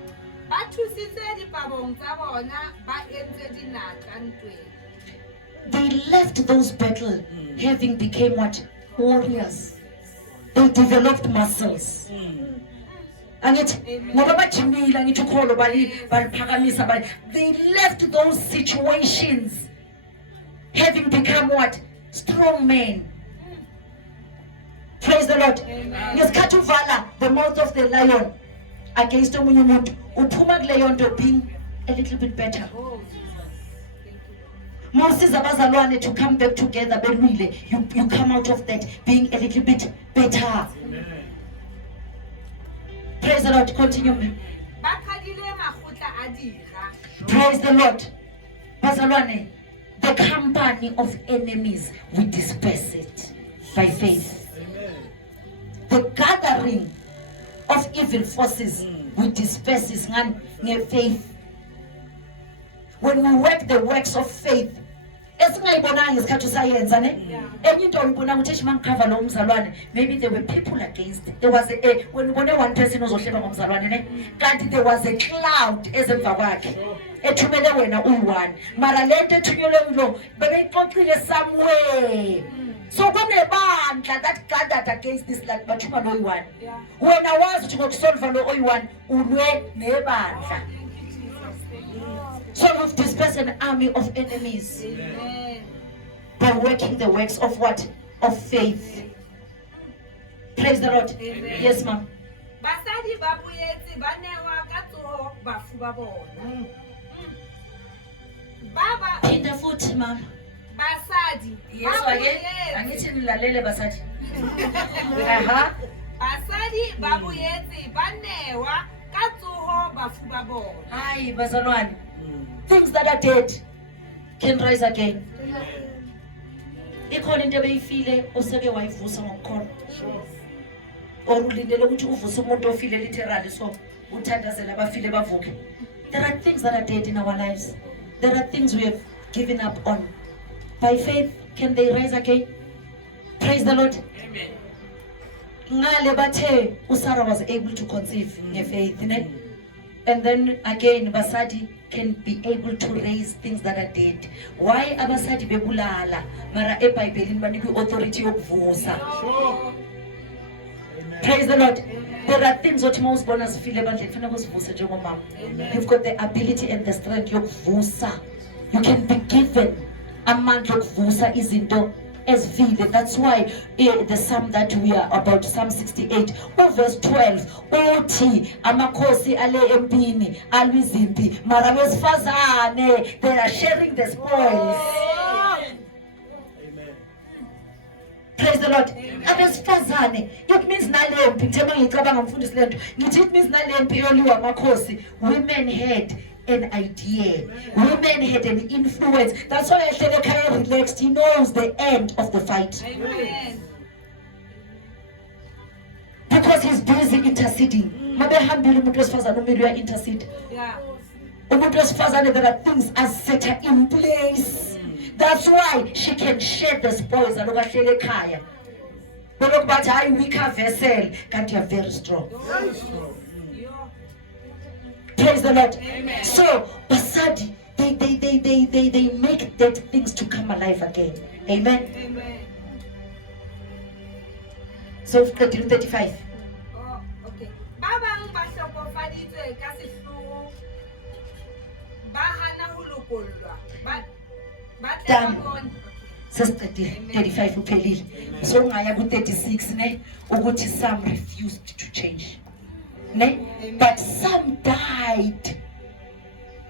Bathusitse dipabong tsa bona ba entse dinaka ntweng. They left those battles having became what? Warriors. They developed muscles. Angithi ngoba bajimile ngithi ukholo baliphakamisa bali. They left those situations having become what? Strong men. Praise the Lord. Ngesikhathi uvala the mouth of the lion against omunye umuntu uphuma kuleyo nto being a little bit better. Moses abazalwane to come back together belwile, you come out of that being a little bit better. Amen. Praise the Lord. Continue. Bakhadile makgotla a dira. Praise the Lord. Bazalwane, the company of enemies, we disperse it by faith. Amen. The gathering of evil forces, we disperse it nge faith. When we work the works of faith, esingayibonanga isikhathi usayenza ne enye into ngibona ukuthi mangikhava lo mzalwane, maybe there were people against. There was a when ubone one person ozohleba ngomzalwane ne, kanti there was a cloud ezemva kwakhe ethumele wena uyi-1, mara lento ethunyelwe lo bebeyixoxile somewhere So kunebandla that gathered against this land bathuma lo oyi-1. Yeah. Wena wazi ukuthi ngokusolva lo oyi-1 ulwe nebandla. Thank you, Jesus. Thank you. So we've dispersed an army of enemies Amen. by working the works of what? Of faith. Praise the Lord. Amen. Yes, ma'am. Basadi ba boetse ba newa ka tsoho bafu ba bona. Baba Phinda futhi mama. basadi Yes, ba again. boetse- Angithi nilalele basadi. Aha. basadi ba boetse ba newa ka tsoho bafu ba bona. Hayi bazalwane. Things that are dead can rise again. Ikhona into ebeyifile oseke wayivusa ngokukholwa. Sure. Or ulindele ukuthi uvuse umuntu ofile literally so uthandazela abafile bavuke. There are things that are dead in our lives. There are things we have given up on. By faith, can they rise again? Praise the Lord. Amen. Ngale bathe uSarah was able to conceive ngefaith, ne? And then again basadi can be able to raise things that are dead. Why abasadi bebulala mara eBhayibhelini banikwe authority yokuvusa? Sure. Amen. Praise the Lord. There are things that most bonus feel about it. You've got the ability and the strength yokuvusa. You can be given amandla yokuvusa izinto ezivile. That's why the psalm that we are about, Psalm 68, verse 12, uthi amakhosi ale empini alwa izimpi mara besifazane they are sharing the spoils. Amen. Praise the Lord. Abesifazane, it means nalempi njengoba ngicabanga mfundisi lento ngithi it means nalempi yoliwa amakhosi, women had an idea, women had an influence. That's why ehlele ekhaya relaxed. He knows the end of the fight Amen. because he's busy interceding. Mabehambile umuntu wesifazane umile uya intercede. Yeah. Umuntu wesifazane, there are things as set her in place. That's why she can share the spoils aloku ahlele ekhaya. Belokhu bathi hayi weaker vessel kanti you are very strong. Very strong. Yeah. Praise the Lord. Amen. So basadi they make dead things to come alive again. Amen. Amen. So 13:35. Oh, okay. Ba bang ba hlokofaditswe ka sehloho ba hana ho lokollwa. Ba Done. tla bona. Sesiqedile 35 uphelile. So ngaya ku 36 ne ukuthi some refused to change. Ne? But some died.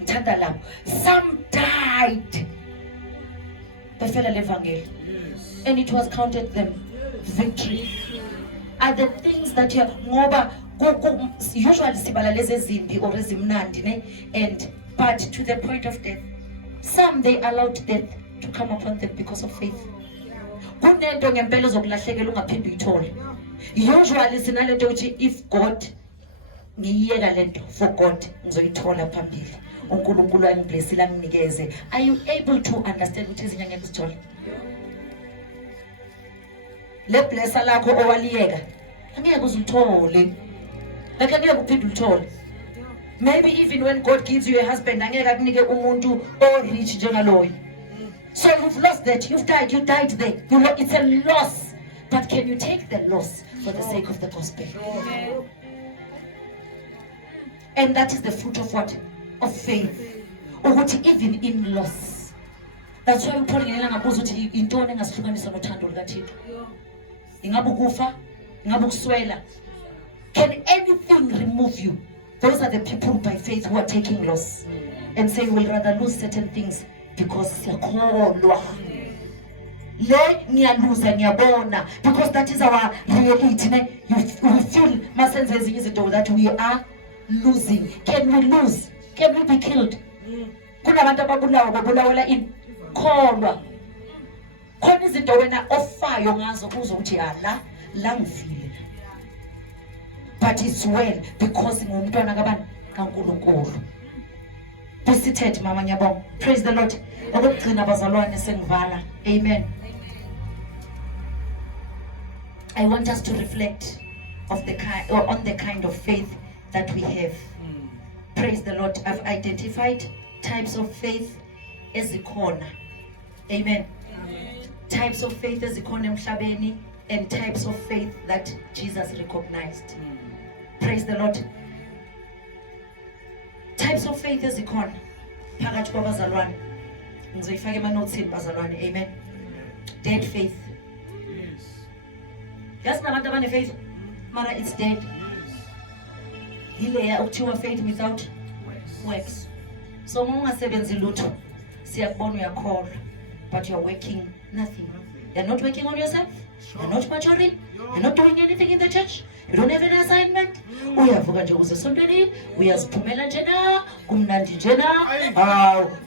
Ngithanda lapho. Some died. Befela levangeli. Yes. And it was counted them victory. Are the things that you ngoba usually sibala lezi ezimbi or ezimnandi ne, and but to the point of death. Some they allowed death to come upon them because of faith. Kunento ngempela zokulahlekelwa ungaphindi uyithole. Usually sinalento ukuthi if God ngiyiyeka lento for God ngizoyithola phambili. uNkulunkulu angiblessile anginikeze. Are you able to understand ukuthi izinto ngeke uzithole? Le blessa lakho owaliyeka angeke uzithole. Like angeke uphinde uthole. Maybe even when God gives you a husband angeke akunike umuntu o-rich njengaloyo. So you've lost that, you've died, you died there. You know, it's a loss. But can you take the loss for the sake of the gospel? Amen. And that is the fruit of what? Of faith. Ukuthi even in loss. That's why uPaul ngelela ngabuza ukuthi intoni engasihlukanisa nothando lukaThixo. Ingabe ukufa, ingabe ukuswela. Can anything remove you? Those are the people by faith who are taking loss and say we'll rather lose certain things because siyakholwa. Le ngiyaluza ngiyabona because that is our reality. Ne? We feel masenze ezinye izinto that we are losing. Can we lose? Can we be killed? Kunabantu ababulawa babulawela ini? Kholwa. Khona izinto wena ofayo ngazo kuzo ukuthi la ngifile. But it's well because ngumntwana kabani kaNkulunkulu. Be seated mama ngiyabonga. Praise the Lord. Okugcina bazalwane sengivala. Amen. I want us to reflect of the kind or on the kind of faith that we have. Praise the Lord. I've identified types of faith as a corner. Amen. types of faith ezikhona emhlabeni and types of faith that Jesus recognized. Praise the Lord. Types of faith ezikhona phakathi kwabazalwane. Ngizoyifaka ema-notesini bazalwane. Amen. Dead faith. Yazi nabantu abane-faith mara it's dead. Yileya okuthiwa faith without works. So uma ungasebenzi lutho siyakubona uyakholwa but you're working nothing. You're not working on yourself. You're not maturing. You're not doing anything in the church. You don't have an assignment. Uyavuka nje uzesontweni, uyaziphumela njena, kumnandi njena.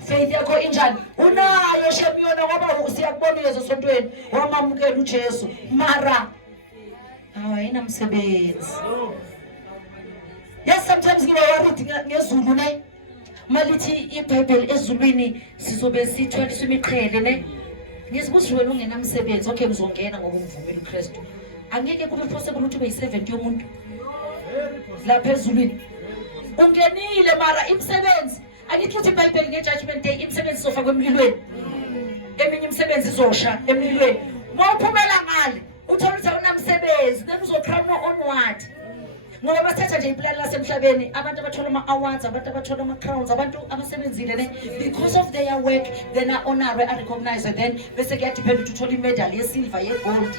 Faith yakho injani? Unayo shemiyona ngoba siyakubona uyezosontweni, wamamukela uJesu. Mara ayinamsebenzi. Yes, sometimes ngiba worried ngezulu ne. Malithi iBhayibheli ezulwini sizobe sithwaliswa imiqhele ne. Ngizibuza wena ungenamsebenzi, okay uzongena ngoba uvumela uKristu. Angeke kube possible ukuthi ube yi-70 yomuntu lapha ezulwini. Ungenile mara imsebenzi. Angithi ukuthi iBhayibheli nge-judgment day imsebenzi izofakwa emlilweni. Eminye imsebenzi izosha emlilweni. Uma uphumela ngale, uthola ukuthi awunamsebenzi, then uzocrownwa on what? Ngoba basithatha nje iplani lasemhlabeni, abantu abathola ama-awards, abantu abathola ama-crowns, abantu abasebenzile ne, because of their work, then are-honorwe, are-recognized, then bese kuyadependa ukuthi uthole imedal ye-silver, ye-gold,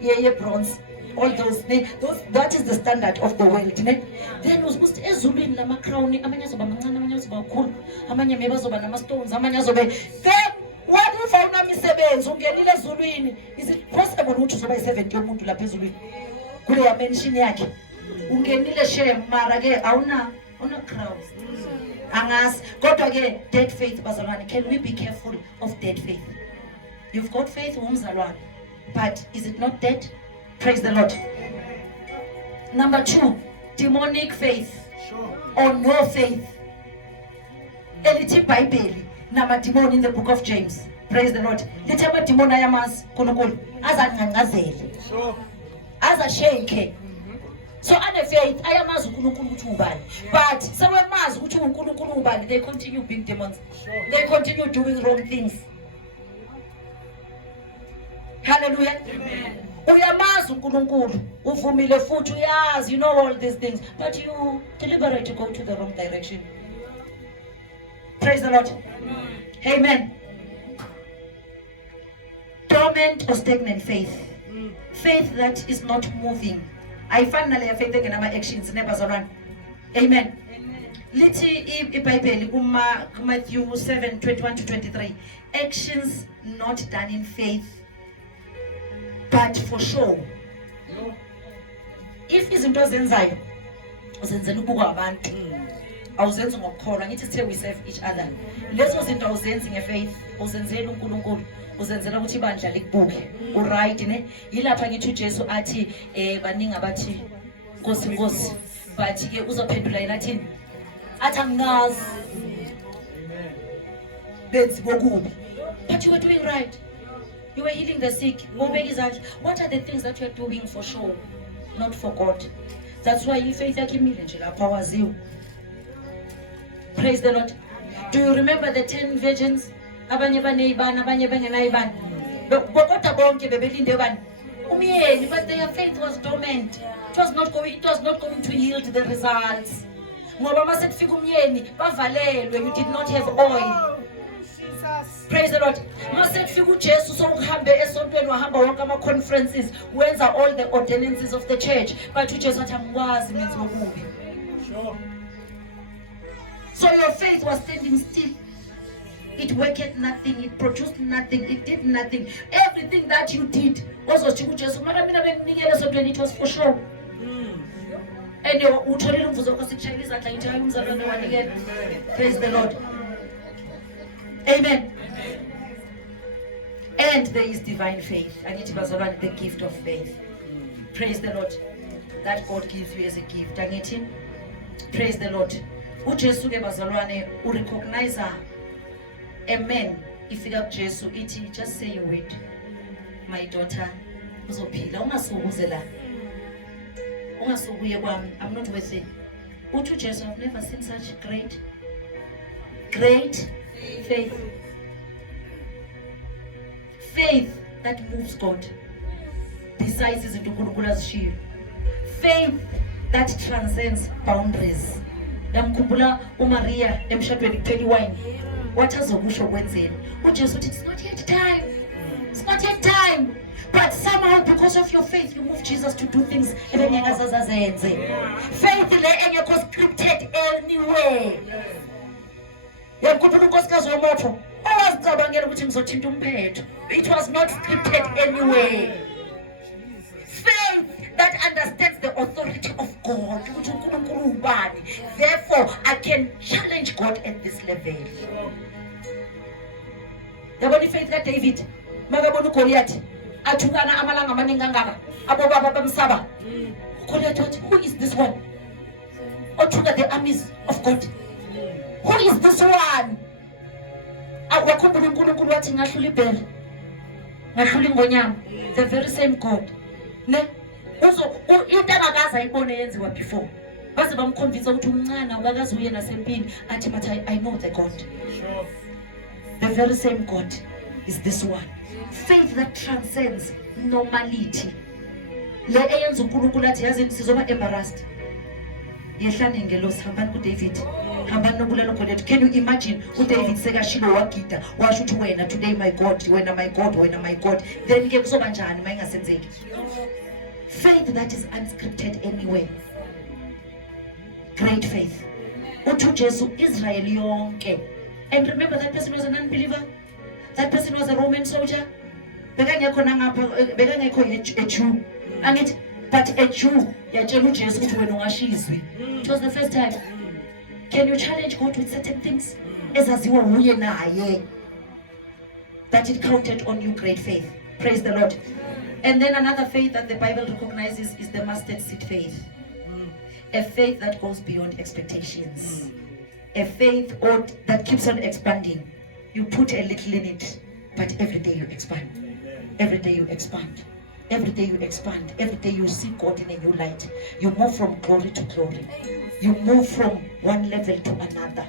ye-bronze, all those, ne, that is the standard of the world, ne. Then uzibuthi ezulwini lama-crown, amanye azoba mancane, amanye azoba kakhulu, amanye maybe azoba nama-stones, amanye azobe, then what if awunamisebenzi ungenile ezulwini? Is it possible ukuthi uzoba yi-70 yomuntu lapha ezulwini kuleya mention yakhe? Ungenile shame mara ke awuna crowds. Angas kodwa ke dead faith bazalwane, can we be careful of dead faith? You've got faith umzalwane, but is it not dead? Praise the Lord. Number 2, demonic faith or no faith. Elithi iBhayibheli namademoni in the book of James. Praise the Lord. Lithi amademoni ayamazi uNkulunkulu azanqanqazele. Azashake. So faith, ayamazi uNkulunkulu ukuthi ubani. But sewemazi ukuthi uNkulunkulu ubani, they continue being demons. They continue doing wrong things. Hallelujah. Amen. Uyamazi uNkulunkulu, uvumile futhi uyazi, you know all these things, but you deliberate to go to the wrong direction. Praise the Lord. Amen. Amen. Dormant or stagnant faith. Faith that is not moving. Ayifani naleya faith engenama actions nebazalwane. Amen. Lithi iBhayibheli Matthew 7:21-23. Actions not done in faith but for show. If izinto ozenzayo uzenzela ukubuka abantu, awuzenzi ngokukholwa, ngithi sithe we serve each other. Lezo zinto awuzenzi ngefaith, uzenzela uNkulunkulu, uzenzela ukuthi ibandla likubuke. Uright ne? Yilapha ngithi uJesu athi baningi abathi Nkosi Nkosi, but ke uzophendula yena athini? Athi angazi. Benzi bokubi. But you were doing right. You were healing the sick. What are the things that you are doing for sure, not for God? That's why faith yakimile nje lapha waziwe. Praise the Lord. Do you remember the 10 virgins? Abanye baneyibani, abanye bangenayibani. Kodwa bonke bebelinde bani? Umyeni, but their faith was dormant. It was not going to yield the results. Ngoba mase kufika umyeni bavalelwe, you did not have oil. Praise the Lord. Mase kufika uJesu sokuhambe esontweni wahamba wonke ama conferences, wenza all the ordinances of the church, but uJesu athi angikwazi menzi bokubi. Sure. So your faith was standing still. It worked nothing, it produced nothing, it did nothing. Everything that you did was uJesu. Mara mina benginikele esontweni, it was for sure. And utholile umvuzo wakho sikushayela izandla ngithi hayi umzalwane wanikela. Praise the Lord. Amen. And there is divine faith. I need to bazalwane, the gift of faith. Praise the Lord. That God gives you as a gift. I need him. Praise the Lord. uJesu ke bazalwane urecognize a man ifika kuJesu ithi just say a word, my daughter uzophila, ungasukuze la, ungasukuye kwami, I'm not worth it. Uthi uJesu, I've never seen such great faith. Faith that moves God. Besides izinto uNkulunkulu azishiyo. Faith that transcends boundaries. Yamkhumbula uMaria emshadweni kuphela iwine. What azokusho kwenzeni? uJesu uthi, it's not yet time. It's not yet time. But somehow, because of your faith, you move Jesus to do things ebengeke azazenze. Faith le engekho scripted anyway. Yamkhumbula unkosikazi womotho. Owazicabangela ukuthi ngizothinta umphetho. It was not scripted anyway. Faith that understands the authority of God. Ukuthi uNkulunkulu ubani. Therefore, I can challenge God at this level. Yabona ifaith kaDavid. Makabona uGoliath. Athukana amalanga amaningi kangaka. Abo baba bamsaba. uGoliath wathi, who is this one? Othuka the armies of God. Who is this one? Awakhumbula uNkulunkulu wathi ngahlula ibhele. Ngahlula ingonyama. The very same God. Ne? Into abakaza ayibone yenziwa before. Baze bamconvince ukuthi umncane awakazi uye nasempini athi but I know the God. Sure. The very same God is this one. Faith that transcends normality. Le eyenza uNkulunkulu athi yazi sizoba embarrassed. Yehlane ngelosi hambani kuDavid. Hambani nobulalo Goliath. Can you imagine uDavid sekashilo wagida washo ukuthi wena today my God, wena my God, wena my God. Then ke kuzoba njani mayingasenzeki? Faith that is unscripted anyway. Great faith. Uthi uJesu Israel yonke. And remember that person was an unbeliever. That person was a Roman soldier. Bekangekho nangapha bekangekho a Jew. Angithi but a Jew yatshela uJesu ukuthi wena ungashizwi. It was the first time. Can you challenge God with certain things? Ezaziwa uye naye. That it counted on you great faith. Praise the Lord. And then another faith that the Bible recognizes is the mustard seed faith. A faith that goes beyond expectations. A faith that keeps on expanding. You put a little in it, but every day you expand. Every day you expand. Every day you expand. Every day you see God in a new light. You move from glory to glory. You move from one level to another.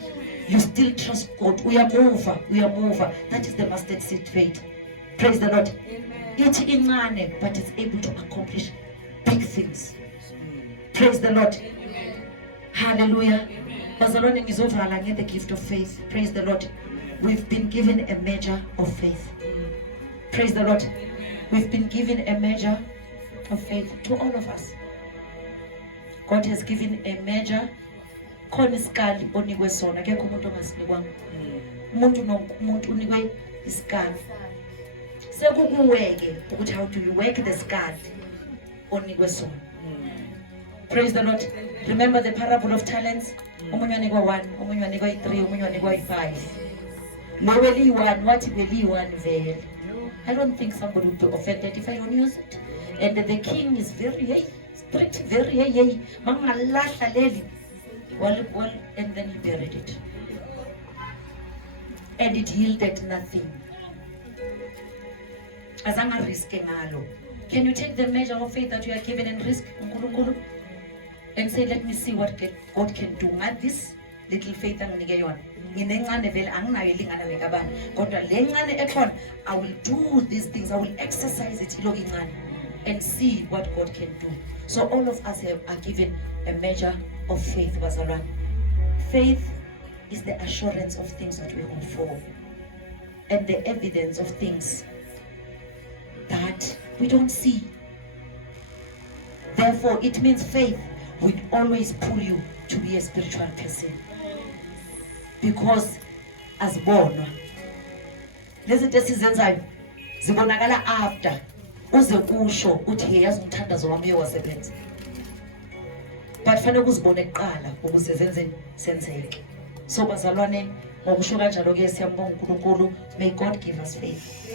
You still trust God. We are mover. We are mover. That is the mustard seed faith. Praise the Lord. It's incane, but it's able to accomplish big things. Praise the Lord. Hallelujah. Bazalwane ngizovala nge the gift of faith. Praise the Lord. We've been given a measure of faith. Praise the Lord. We've been given a measure of faith to all of us. God has given a measure. Khona isikali onikwe sona akekho umuntu ongasinikwanga. Umuntu unikwe isikali. Sekukuweke ukuthi how do you work the skali onikwe sona. Praise the Lord. Remember the parable of talents? Omunye wanikwa 1, omunye wanikwa 3, omunye wanikwa 5. Lo weli 1 wathi beli 1 vele. I don't think somebody would be offended if I don't use it. And the king is very strict, very mangalahla leli. Well, and then he buried it. And it yielded nothing. Azanga risk ngalo. Can you take the measure of faith that you are given and risk uNkulunkulu and say, let me see what God can do. At this little faith anginike yona. Nginencane vele anginayo elingana nekabani. Kodwa le ncane ekhona, I will do these things. I will exercise it ilo incane and see what God can do. So all of us are given a measure of faith, bazalwane. Faith is the assurance of things that we hope for and the evidence of things that we don't see. Therefore, it means faith will always pull you to be a spiritual person. Because as born, lezinto esizenzayo zibonakala after uze kusho uthi yazi umthandazo wami uyawasebenza. But fanele uzibone kuqala ukuze senzeke. So bazalwane ngokusho kanjalo ke siyambonga uNkulunkulu. May God give us faith.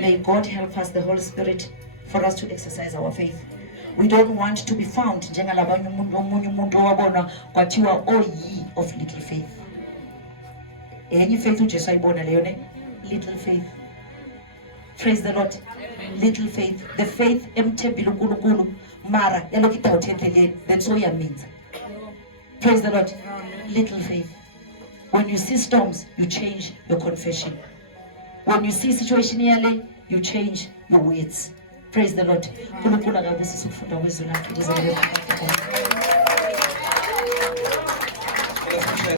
May God help us, the Holy Spirit, for us to exercise our faith. We don't want to be found njengalabanye omunye umuntu owabona kwathiwa ye of little faith. Enye faith uJesu ayibona leyo ne little faith. Praise the Lord. Little faith. The faith emthembile uNkulunkulu mara yalokho idoubt endleleni then so yaminza. Praise the Lord. Little faith. When you see storms, you change your confession. When you see situation yale you change your words. Praise the Lord.